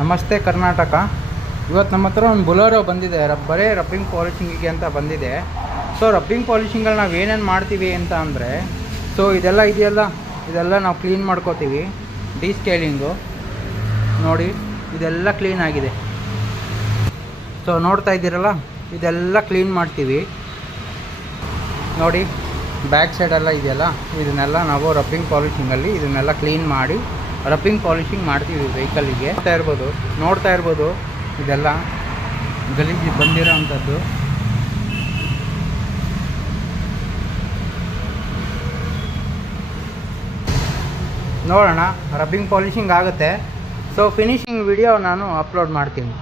ನಮಸ್ತೆ ಕರ್ನಾಟಕ. ಇವತ್ತು ನಮ್ಮ ಹತ್ರ ಒಂದು ಬೊಲೆರೋ ಬಂದಿದೆ, ಬರೀ ರಬ್ಬಿಂಗ್ ಪಾಲಿಶಿಂಗಿಗೆ ಅಂತ ಬಂದಿದೆ. ಸೊ ರಬ್ಬಿಂಗ್ ಪಾಲಿಶಿಂಗಲ್ಲಿ ನಾವು ಏನೇನು ಮಾಡ್ತೀವಿ ಅಂತ ಅಂದರೆ, ಸೊ ಇದೆಲ್ಲ ಇದೆಯಲ್ಲ, ಇದೆಲ್ಲ ನಾವು ಕ್ಲೀನ್ ಮಾಡ್ಕೋತೀವಿ. ಡಿಸ್ಕೇಲಿಂಗು ನೋಡಿ, ಇದೆಲ್ಲ ಕ್ಲೀನ್ ಆಗಿದೆ. ಸೊ ನೋಡ್ತಾ ಇದ್ದೀರಲ್ಲ, ಇದೆಲ್ಲ ಕ್ಲೀನ್ ಮಾಡ್ತೀವಿ ನೋಡಿ. ಬ್ಯಾಕ್ ಸೈಡೆಲ್ಲ ಇದೆಯಲ್ಲ, ಇದನ್ನೆಲ್ಲ ನಾವು ರಬ್ಬಿಂಗ್ ಪಾಲಿಶಿಂಗಲ್ಲಿ ಇದನ್ನೆಲ್ಲ ಕ್ಲೀನ್ ಮಾಡಿ ರಬ್ಬಿಂಗ್ ಪಾಲಿಶಿಂಗ್ ಮಾಡ್ತೀವಿ ವೆಹಿಕಲ್ಲಿಗೆ. ನೋಡ್ತಾ ಇರ್ಬೋದು ಇದೆಲ್ಲ ಗಲೀಜು ಬಂದಿರೋ ಅಂಥದ್ದು. ನೋಡೋಣ, ರಬ್ಬಿಂಗ್ ಪಾಲಿಶಿಂಗ್ ಆಗುತ್ತೆ. ಸೊ ಫಿನಿಶಿಂಗ್ ವಿಡಿಯೋ ನಾನು ಅಪ್ಲೋಡ್ ಮಾಡ್ತೀನಿ.